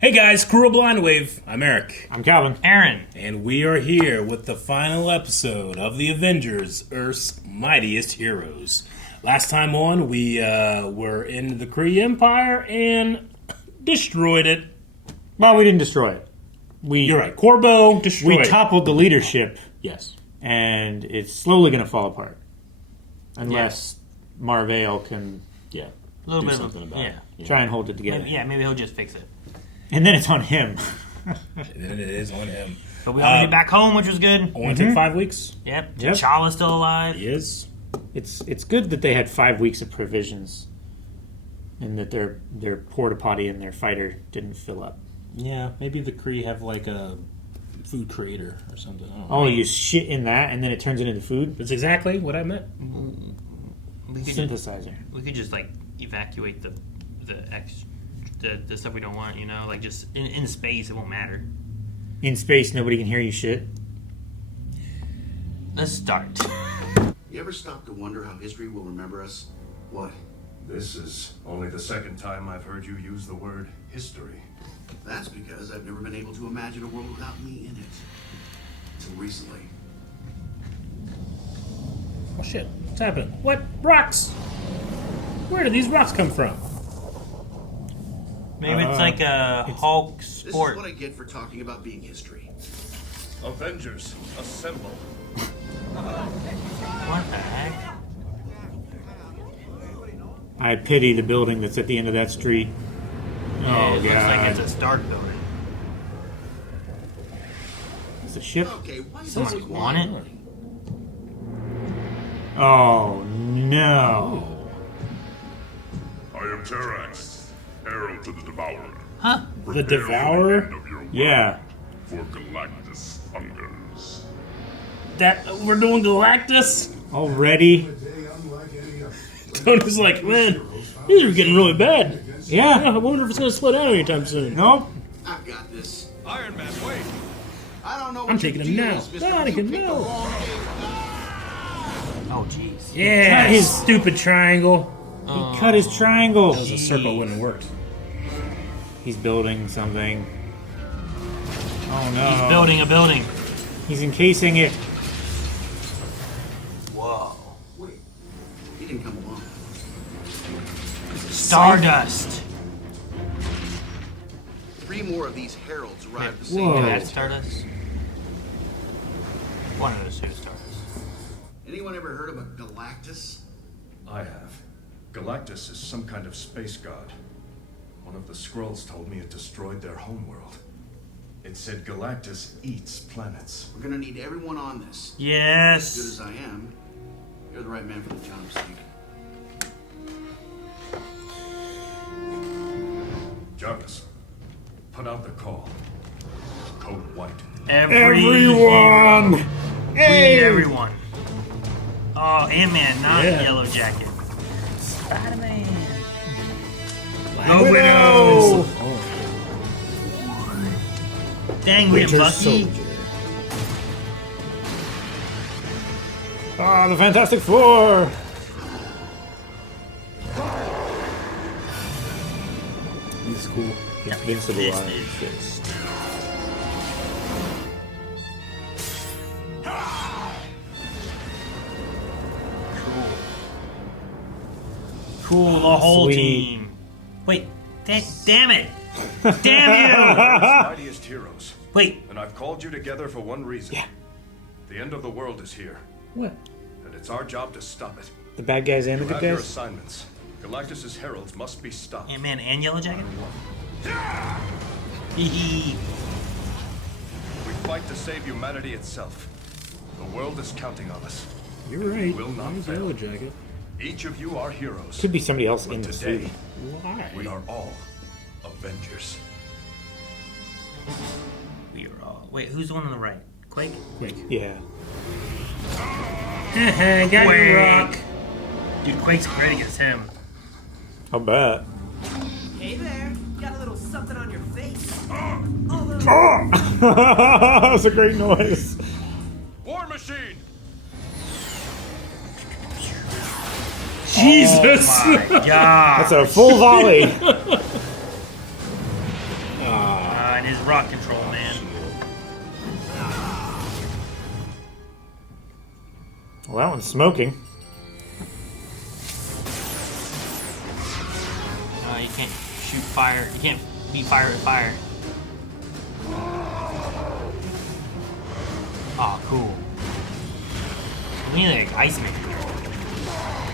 Hey guys, Crew of Blind Wave. I'm Eric. I'm Calvin. Aaron. And we are here with the final episode of the Avengers, Earth's Mightiest Heroes. Last time on, we were in the Kree Empire and destroyed it. Well, we didn't destroy it. You're right. Gordo destroyed We toppled the leadership, Yes. and it's slowly going to fall apart. Unless Marvell can Yeah. A little Do bit something of about yeah. it. try and hold it together. Maybe he'll just fix it. And then it's on him. And then it is on him. But we all made it back home, which was good. Only took 5 weeks. Yep. Yep. T'Challa's still alive. He is. It's good that they had 5 weeks of provisions, and that their porta potty and their fighter didn't fill up. Yeah, maybe the Kree have like a food creator or something. I don't know. Oh, you shit in that, and then it turns it into food. That's exactly what I meant. We could Synthesizer. we could just like evacuate the stuff we don't want. You know, like just in space, it won't matter. In space, nobody can hear you shit. Let's start. You ever stop to wonder how history will remember us? What? This is only the second time I've heard you use the word history. That's because I've never been able to imagine a world without me in it. Until recently. Oh shit, what's happening? What? Rocks! Where did these rocks come from? Maybe it's like a Hulk This sport. is what I get for talking about being history. Avengers Assemble. What the heck? I pity the building that's at the end of that street. Yeah, Oh, it looks like God. it's a Stark building. It's a ship. Okay, why is Someone this want it? Oh, no. I am Terax, Herald to the Devourer. Huh? The Devourer? End of your world, Yeah. For Galactus thunders. That we're doing Galactus? Already? Tony's like, man, these are getting really bad. Yeah. I wonder if it's going to slow down anytime soon. Nope. I've got this. Iron Man, wait! I don't know what I'm your taking him deal now. is, Mr. No, I You can picked the know. wrong day. Oh, jeez. Yeah, Cut his his- stupid triangle. He cut his triangle. The circle wouldn't have worked. He's building something. Oh, no. He's building a building. He's encasing it. Whoa. Wait, he didn't come along. Stardust. 3 more of these heralds arrived the Whoa. same That day. Stardust? One of those two Stardust. Anyone ever heard of a Galactus? I have. Galactus is some kind of space god. One of the Skrulls told me it destroyed their homeworld. It said Galactus eats planets. We're gonna need everyone on this. As good Yes. as I am, you're the right man for the job, Steve. Jarvis, put out the call. Code White. Everyone! We need everyone. Oh, Ant-Man, not Yeah. Yellow Jacket. Spider-Man. Go Widow! Dang, we have Winter Bucky. Soldier. Ah, the Fantastic Four! He's cool. Invincible This Iron is- Fist. Cool, the whole Sweet. team. Wait, damn it. Damn Mightiest Heroes. you. Wait, And I've called you together for one reason. Yeah. The end of the world is here, What? and it's our job to stop it. The bad guys and the You good have your guys? assignments. Galactus's heralds must be stopped. Ant-Man and Yellow Jacket? Hee hee. We fight to save humanity itself. The world is counting on us. You're right. Will not Where's fail. Yellow Jacket? Each of you are heroes. Could be somebody else But in the today, suit. Why? we are all Avengers. We are all. Wait, who's the one on the right? Quake? Quick. Yeah. Got your Quake. rock. Dude, Quake's great against him. I'll bet. Hey there, got a little something on your face. That's a great noise. War Machine! Jesus! My God. That's a full volley. Ah, and his rock control, man. Well, that one's smoking. You can't shoot fire. You can't beat fire with fire. Oh, cool. We need like Iceman.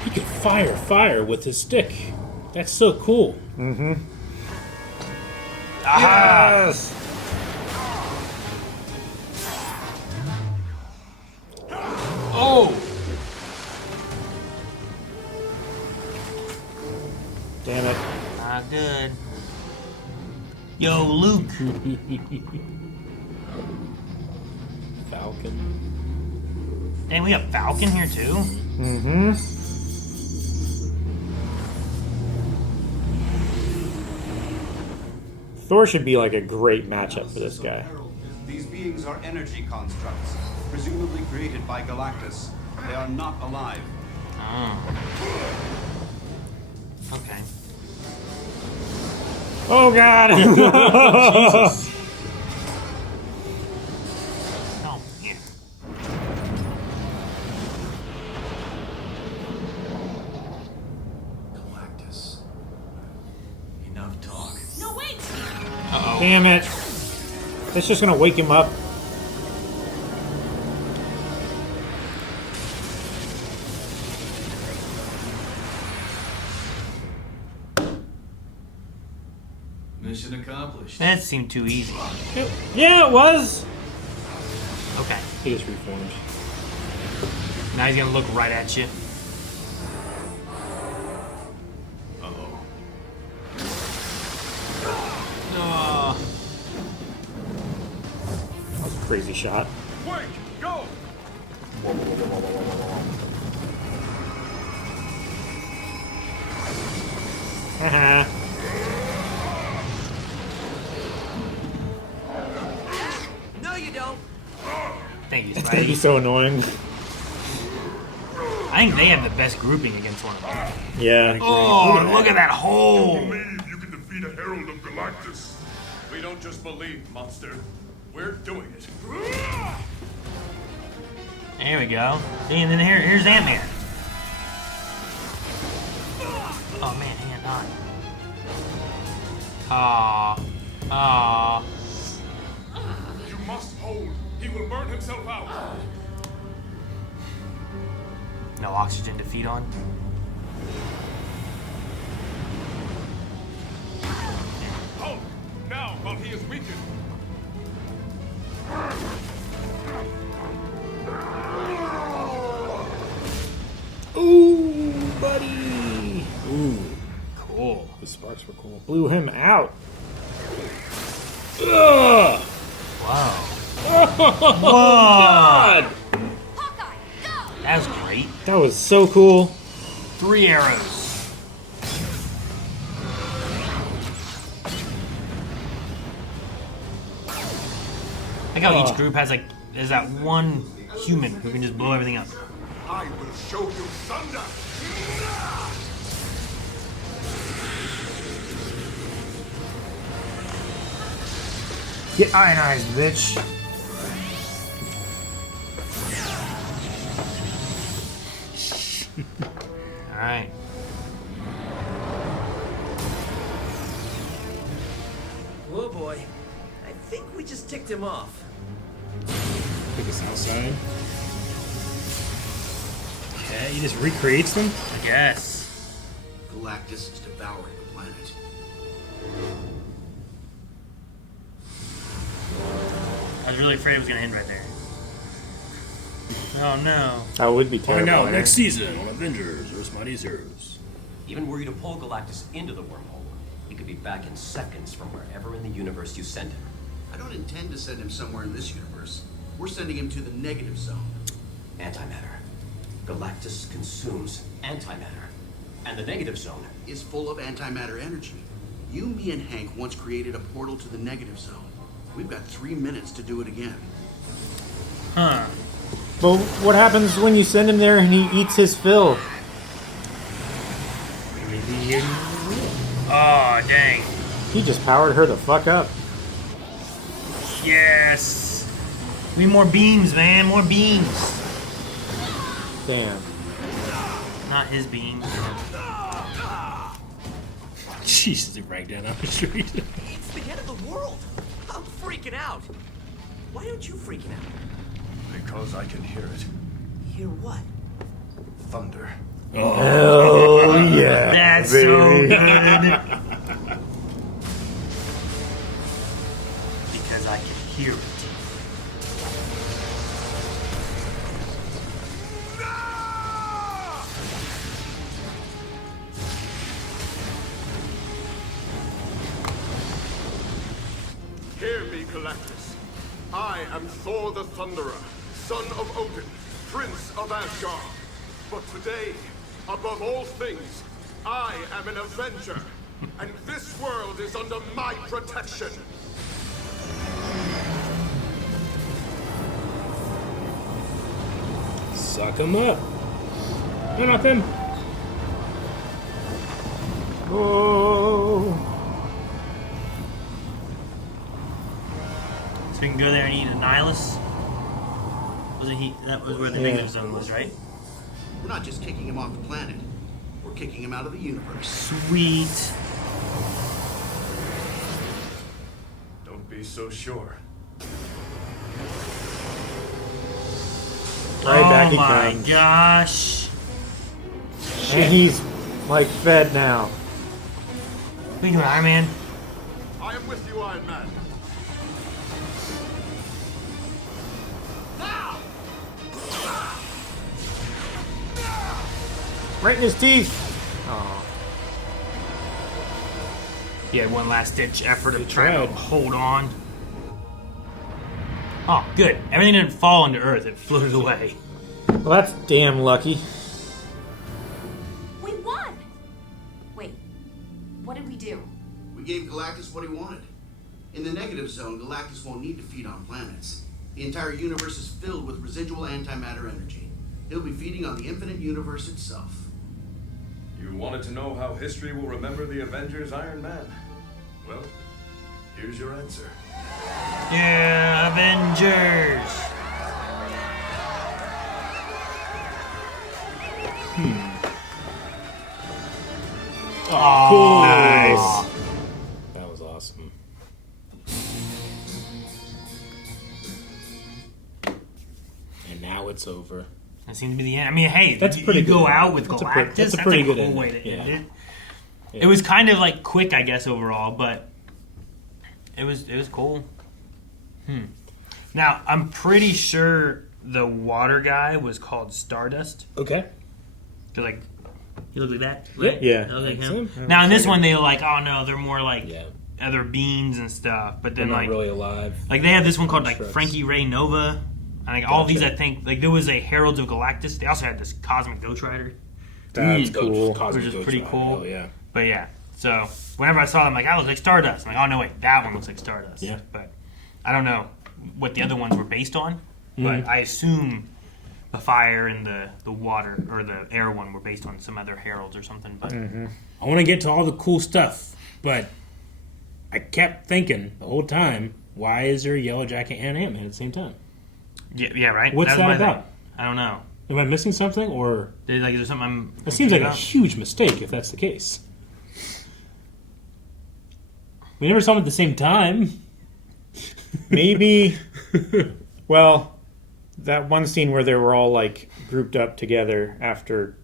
He can fire fire with his stick. That's so cool. Mm-hmm. Aha! Yes! Oh! Damn it. Not good. Yo, Luke. Falcon. Dang, we have Falcon here too? Mm-hmm. Thor should be like a great matchup for this guy. These beings are energy constructs, presumably created by Galactus. They are not alive. Oh. Okay. Oh god! Jesus. Oh, yeah. Galactus. Enough talk. No, wait! Uh-oh. Damn it. That's just gonna wake him up. Mission accomplished. That seemed too easy. Yeah, it was! Okay. He just reformed. Now he's gonna look right at you. Uh-oh. Oh. That was a crazy shot. Wait, go! Haha. No, you don't. Thank you, It's gonna be Spidey. so annoying. I think they have the best grouping against one another. Yeah. Oh, look at that hole! Believe you can defeat a Herald of Galactus. We don't just believe, monster. We're doing it. There we go. And then here's Ant-Man. Oh man, hang on. Aw. Aw. You must hold. He will burn himself out. No oxygen to feed on. Hold! Now, while he is weakened. Ooh, buddy. Ooh, Cool. the sparks were cool. Blew him out. Ugh! Wow. Oh, God! Hawkeye, go! That was great. That was so cool. 3 arrows. I like how each group has there's that one human who can just blow everything up. I will show you thunder. Get ionized, bitch. Alright. Oh boy. I think we just ticked him off. Take us outside. Okay, he just recreates them? I guess. Galactus is devouring the planet. I was really afraid it was gonna end right there. Oh no. That would be Find terrible. out next season on Avengers Mightiest Heroes. Even were you to pull Galactus into the wormhole, he could be back in seconds from wherever in the universe you send him. I don't intend to send him somewhere in this universe. We're sending him to the negative zone. Antimatter. Galactus consumes antimatter. And the negative zone. Is full of antimatter energy. You, me, and Hank once created a portal to the negative zone. We've got 3 minutes to do it again. Huh. But what happens when you send him there and he eats his fill? Oh dang. He just powered her the fuck up. Yes. We need more beams, man. More beams. Damn. Not his beams. Jesus, he right down on the street. It's the end of the world. I'm freaking out. Why aren't you freaking out? Because I can hear it. Hear what? Thunder. Oh, yeah. That's so good. Because I can hear it. Hear me, Galactus. I am Thor the Thunderer, son of Odin, prince of Asgard. But today, above all things, I am an Avenger, and this world is under my protection. Suck him up. No, nothing. Oh. So we can go there and eat a Nihilus. Wasn't he? That was where the negative zone was, right? We're not just kicking him off the planet. We're kicking him out of the universe. Sweet. Don't be so sure. Right back Oh he my comes. gosh. And he's like fed now. What are you doing, Iron Man? I am with you, Iron Man. Right in his teeth. He had one last ditch effort of He trying to tried. hold on. Oh, good. Everything didn't fall into Earth, it floated away. Well, that's damn lucky. We won! Wait, what did we do? We gave Galactus what he wanted. In the negative zone, Galactus won't need to feed on planets. The entire universe is filled with residual antimatter energy. He'll be feeding on the infinite universe itself. You wanted to know how history will remember the Avengers, Iron Man? Well, here's your answer. Yeah, Avengers! Oh, cool. Nice. That was awesome. And now it's over. That seemed to be the end. I mean, hey, That's you pretty go good. out with That's Galactus. that's a pretty good cool ending. way to end Yeah. it. Yeah. It was kind of like quick, I guess, overall, but it was cool. Now, I'm pretty sure the water guy was called Stardust. Okay. Cause like, he looked like that. Yep. Right? Yeah. That was like That's him. him. Now in this one, they were like, oh no, they're more like Yeah. other beings and stuff. But They're then not like, really alive. like they have this one called like Constructs. Frankie Ray Nova. I think all these, Gotcha. I think, like there was a Heralds of Galactus. They also had this Cosmic Ghost Rider. That's cool. Cosmic Which is Ghost pretty Rider. cool. Oh, yeah. But yeah, so whenever I saw them, like, I look like Stardust. I'm like, oh no, wait, that one looks like Stardust. Yeah. But I don't know what the other ones were based on, but I assume the fire and the water or the air one were based on some other heralds or something. But I want to get to all the cool stuff, but I kept thinking the whole time, why is there a Yellow Jacket and Ant-Man at the same time? yeah, right. What's was that my about? thing. I don't know. Am I missing something, or Is there something I'm? it seems like a about? huge mistake if that's the case? We never saw them at the same time. Maybe. Well, that one scene where they were all like grouped up together after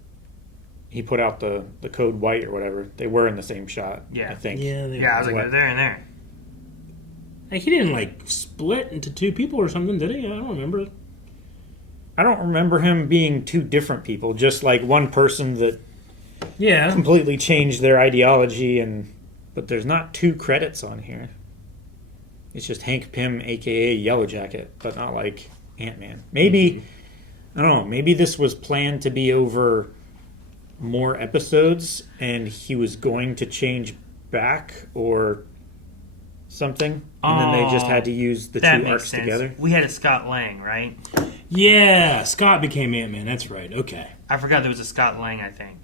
he put out the code white or whatever, they were in the same shot. Yeah. I think. Yeah, I was like, What? they're there and there. Like, he didn't like split into two people or something, did he? I don't remember. I don't remember him being two different people. Just like one person that Yeah. completely changed their ideology, but there's not two credits on here. It's just Hank Pym, aka Yellow Jacket, but not like Ant-Man. Maybe I don't know. Maybe this was planned to be over more episodes, and he was going to change back or something, and then they just had to use the That two makes arcs sense. together. We had a Scott Lang, right? Yeah, Scott became Ant-Man. That's right. Okay. I forgot there was a Scott Lang, I think.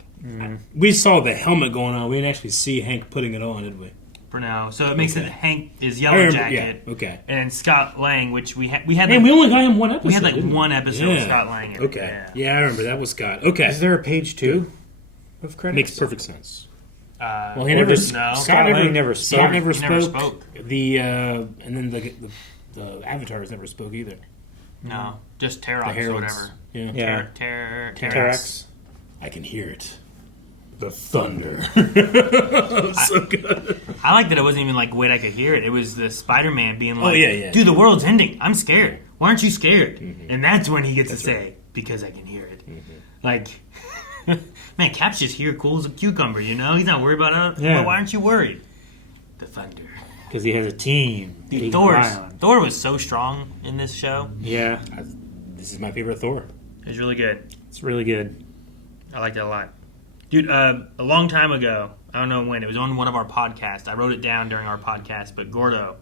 We saw the helmet going on. We didn't actually see Hank putting it on, did we? for now. So it makes it Hank is I Yellow remember- Jacket. yeah, okay. And Scott Lang, which we had. Man, we only got him one episode. We had like didn't we? one episode with Yeah. Scott Lang. In it. Okay. Yeah, I remember that was Scott. Okay. Is there a page 2 of credits? Makes perfect sense. Yeah. Well, he Or never. does no. Scott Lang never Scott spoke. never He never spoke. spoke. The and then the avatars never spoke either. No, just The Terox or heralds. whatever. Yeah. Yeah. Terox. Terax. I can hear it. The thunder. So good. I like that it wasn't even like, wait, I could hear it. It was the Spider-Man being like, yeah. dude, the world's ending. I'm scared. Why aren't you scared? And that's when he gets to say, because I can hear it. Like, man, Cap's just here cool as a cucumber, you know? He's not worried about it. Yeah. But why aren't you worried? The thunder. Because he has a team. that he Dude, can rely on. Thor was so strong in this show. Yeah, This is my favorite Thor. It was really good. it's really good. I liked it a lot. Dude, a long time ago, I don't know when, it was on one of our podcasts. I wrote it down during our podcast, but Gordo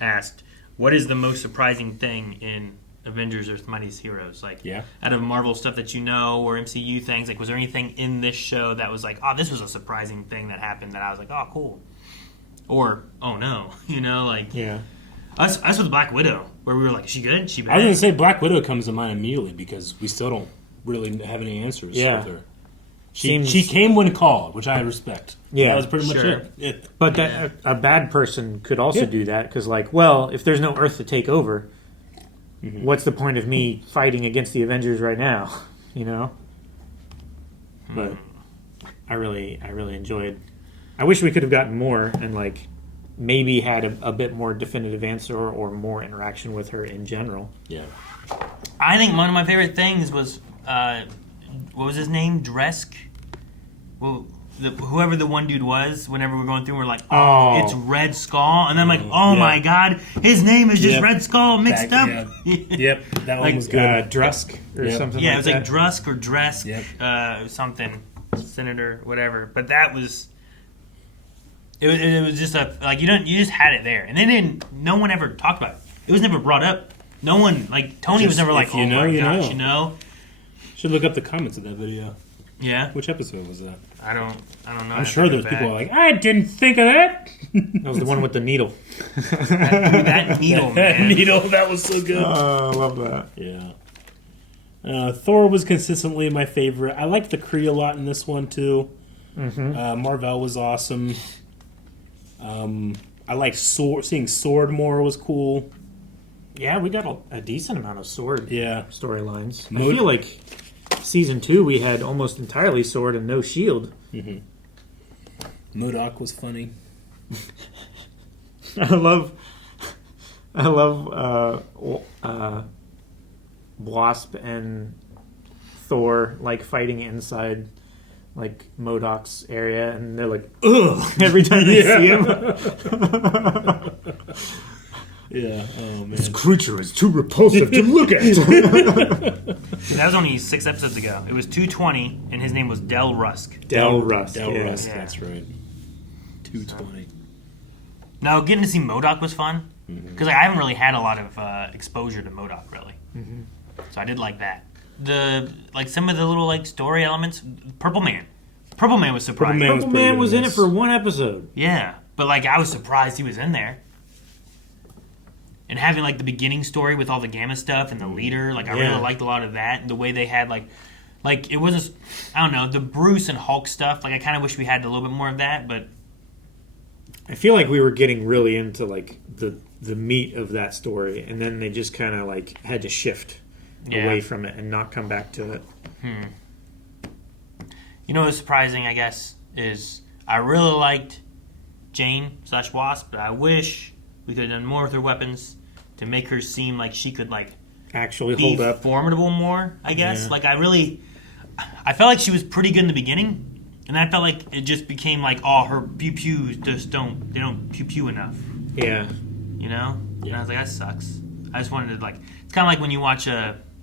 asked, what is the most surprising thing in Avengers Earth Mightiest Heroes? Like, out of Marvel stuff that you know, or MCU things, like, was there anything in this show that was like, oh, this was a surprising thing that happened that I was like, oh, cool. Or, oh, no. You know, like, Yeah. us with Black Widow, where we were like, is she good? Is she bad? I was going to say Black Widow comes to mind immediately because we still don't really have any answers Yeah. with her. Seems- She came when called, which I respect. Yeah, That was pretty much sure. it. But that a bad person could also Yeah. do that because, like, well, if there's no Earth to take over, what's the point of me fighting against the Avengers right now? You know. But I really enjoyed. I wish we could have gotten more and like maybe had a bit more definitive answer or more interaction with her in general. Yeah. I think one of my favorite things was, what was his name? Dresk? Well, whoever the one dude was, whenever we're going through, we're like, oh, it's Red Skull. And I'm like, oh my god, his name is just Red Skull mixed up. Yep, that one Like, was good. Drusk or something Yeah, like it was that. like Drusk or Dresk, Yep. something, Senator, whatever. But that was, it was just you just had it there. And no one ever talked about it. It was never brought up. No one, like, Tony was Just, never like, if you oh know, my you gosh, know. you know? Should look up the comments of that video. Yeah. Which episode was that? I don't know. I'm sure there's people like, I didn't think of that. That was the one with the needle. that needle, man. Needle, that was so good. Oh, I love that. Yeah. Thor was consistently my favorite. I liked the Kree a lot in this one too. Marvel was awesome. I like seeing Sword more was cool. Yeah, we got a decent amount of sword storylines. I Mod- feel like season 2 we had almost entirely sword and no shield. MODOK was funny. I love Wasp and Thor like fighting inside like MODOK's area, and they're like, ugh, every time they see him. Yeah. Oh man. This creature is too repulsive to look at. That was only 6 episodes ago. It was 220, and his name was Del Rusk. Del Rusk. Del yeah. Rusk, Yeah. that's right. 220. Now, getting to see MODOK was fun, because I haven't really had a lot of exposure to MODOK, really. So I did like that. Some of the little like story elements. Purple Man was surprising. Purple Man Purple Man was in it nice. for one episode. Yeah, but like I was surprised he was in there. And having like the beginning story with all the Gamma stuff and the leader, like I Yeah. really liked a lot of that. And the way they had like it wasn't, I don't know, the Bruce and Hulk stuff. Like I kind of wish we had a little bit more of that, but I feel like we were getting really into like the meat of that story, and then they just kind of like had to shift away from it and not come back to it. You know what's surprising, I guess, is I really liked Jane/Wasp, but I wish we could have done more with her weapons to make her seem like she could like Actually be hold up. formidable more, I guess. Yeah. Like I felt like she was pretty good in the beginning, and I felt like it just became like, oh, her pew-pews just don't pew-pew enough. Yeah. You know? And I was like, that sucks. I just wanted to like, it's kind of like when you watch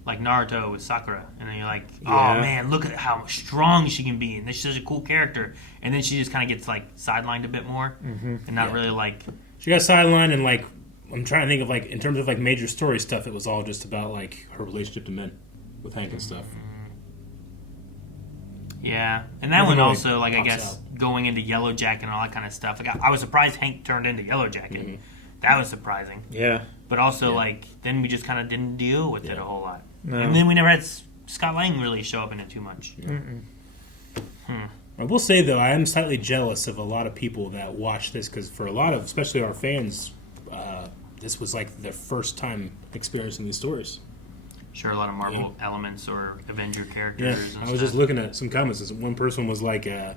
like Naruto with Sakura, and then you're like, oh Yeah. man, look at how strong she can be, and she's such a cool character, and then she just kind of gets like sidelined a bit more, and not really like. She got sidelined, and like I'm trying to think of like in terms of like major story stuff, it was all just about like her relationship to men with Hank and stuff. Yeah, and that Nothing one really also, like, I pops guess, out. going into Yellow Jacket and all that kind of stuff. Like, I was surprised Hank turned into Yellow Jacket. That was surprising. Yeah. But also, like, then we just kind of didn't deal with it a whole lot. No. And then we never had Scott Lang really show up in it too much. I will say, though, I am slightly jealous of a lot of people that watch this, because for a lot of, especially our fans, this was like their first time experiencing these stories. Sure, a lot of Marvel elements or Avenger Yeah, characters and I was stuff. just looking at some comments. One person was like, "I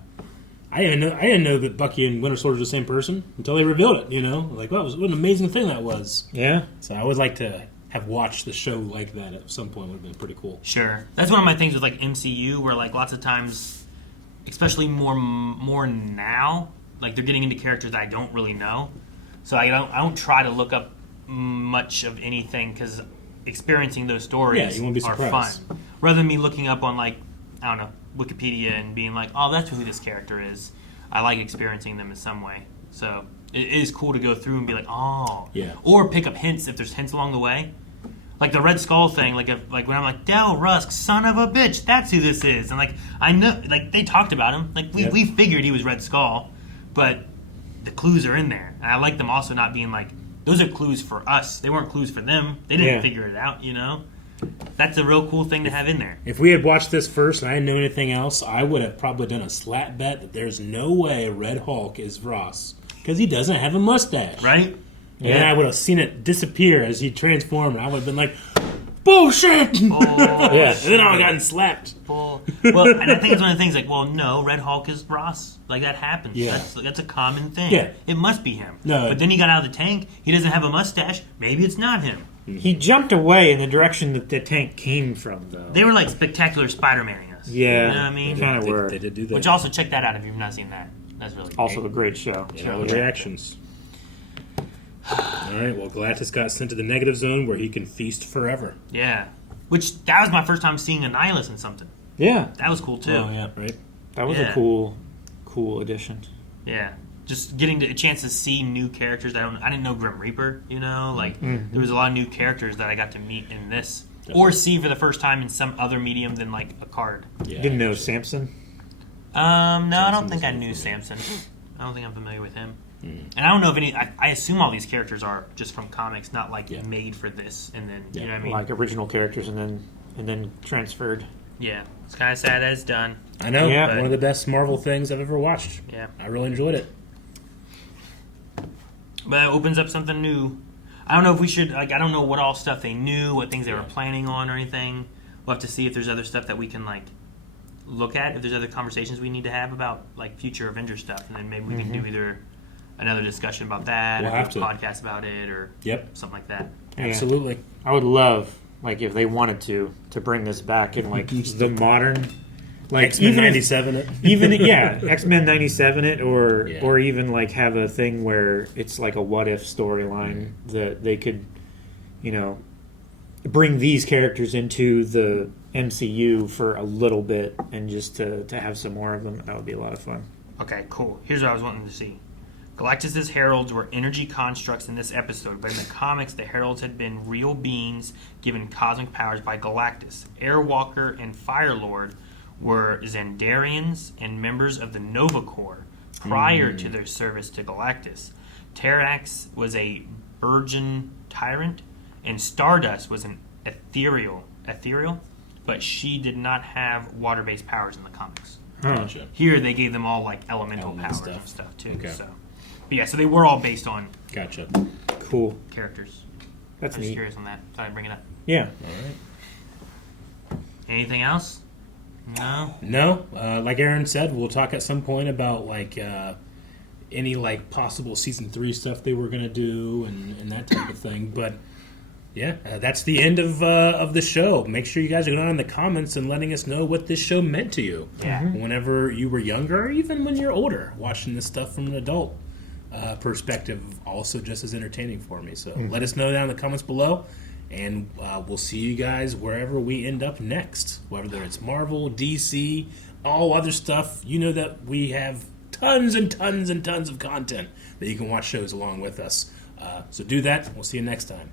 didn't know that Bucky and Winter Soldier were the same person until they revealed it." You know, like, wow, what an amazing thing that was. Yeah. So I would like to have watched the show like that at some point. Would have been pretty cool. Sure. That's one of my things with, like, MCU, where, like, lots of times, especially more now, like, they're getting into characters that I don't really know. So I don't try to look up much of anything, because experiencing those stories you won't be are surprised. fun. Rather than me looking up on, like, I don't know, Wikipedia and being like, oh, that's who this character is. I like experiencing them in some way. So it is cool to go through and be like, oh. Yeah. Or pick up hints if there's hints along the way. Like the Red Skull thing, like when I'm like, Del Rusk, son of a bitch, that's who this is. And, like, I know, like, they talked about him. Like, we figured he was Red Skull, but the clues are in there. And I like them also not being like, those are clues for us. They weren't clues for them. They didn't figure it out, you know? That's a real cool thing to have in there. If we had watched this first and I didn't know anything else, I would have probably done a slap bet that there's no way Red Hulk is Ross, because he doesn't have a mustache. Right? And then I would have seen it disappear as he transformed, and I would have been like, bullshit! Oh, And then I would have gotten slapped. Well, and I think it's one of the things like, well, no, Red Hulk is Ross. Like, that happens. Yeah. That's a common thing. Yeah. It must be him. No. But then he got out of the tank. He doesn't have a mustache. Maybe it's not him. He jumped away in the direction that the tank came from, though. They were like spectacular Spider-Man-ing us. Yeah. You know what I mean? Kind of were. They did do that. Which also, check that out if you've not seen that. That's really Also great. a great show. Yeah, all the reactions. All right, well, Galactus got sent to the negative zone where he can feast forever. Yeah. Which, that was my first time seeing a Nihilus in something. Yeah. That was cool, too. Oh, yeah, right? That was Yeah. a cool addition. Yeah. Just getting a chance to see new characters. I didn't know Grim Reaper, you know? Like, there was a lot of new characters that I got to meet in this. Or see for the first time in some other medium than, like, a card. Yeah. Didn't know Samson? No, I don't think I knew Samson. I don't think I'm familiar with him. And I don't know if any... I assume all these characters are just from comics, not, like, made for this. And then, you know what I mean? Like original characters and then transferred. Yeah. It's kind of sad that it's done. I know. Yeah. One of the best Marvel things I've ever watched. Yeah. I really enjoyed it. But it opens up something new. I don't know if we should... Like, I don't know what all stuff they knew, what things they were planning on or anything. We'll have to see if there's other stuff that we can, like, look at. If there's other conversations we need to have about, like, future Avengers stuff. And then maybe we can do either another discussion about that We'll or have do a to. podcast about it or something like that. Yeah. Absolutely. I would love, like, if they wanted to bring this back in, like, the modern... Like, X-Men even 97 it. even X-Men 97 it, Yeah. or even like have a thing where it's like a what if storyline that they could, you know, bring these characters into the MCU for a little bit and just to have some more of them. That would be a lot of fun. Okay, cool. Here's what I was wanting to see. Galactus' Heralds were energy constructs in this episode, but in the comics, the Heralds had been real beings given cosmic powers by Galactus. Airwalker and Firelord were Xandarians and members of the Nova Corps prior to their service to Galactus. Terrax was a Virgin Tyrant, and Stardust was an ethereal, but she did not have water-based powers in the comics. Gotcha. Here, they gave them all, like, elemental Element powers stuff. and stuff, too. Okay. So, but yeah, so they were all based on Gotcha. Cool. characters. That's I was neat. curious on that. Thought I'd bring it up. Yeah. All right. Anything else? No? No, like Aaron said, we'll talk at some point about like any like possible season 3 stuff they were gonna do and that type of thing. But yeah, that's the end of the show. Make sure you guys are going on in the comments and letting us know what this show meant to you. Yeah. Whenever you were younger, or even when you're older, watching this stuff from an adult perspective, also just as entertaining for me. So let us know down in the comments below. And we'll see you guys wherever we end up next. Whether it's Marvel, DC, all other stuff. You know that we have tons and tons and tons of content that you can watch shows along with us. So do that. We'll see you next time.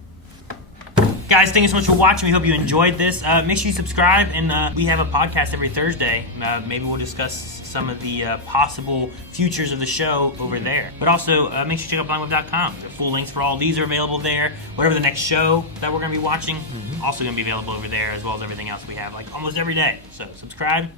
Guys, thank you so much for watching. We hope you enjoyed this. Make sure you subscribe, and we have a podcast every Thursday. Maybe we'll discuss some of the possible futures of the show over there. But also, make sure you check out blindweb.com. The full links for all these are available there. Whatever the next show that we're going to be watching, also going to be available over there, as well as everything else we have, like almost every day. So subscribe.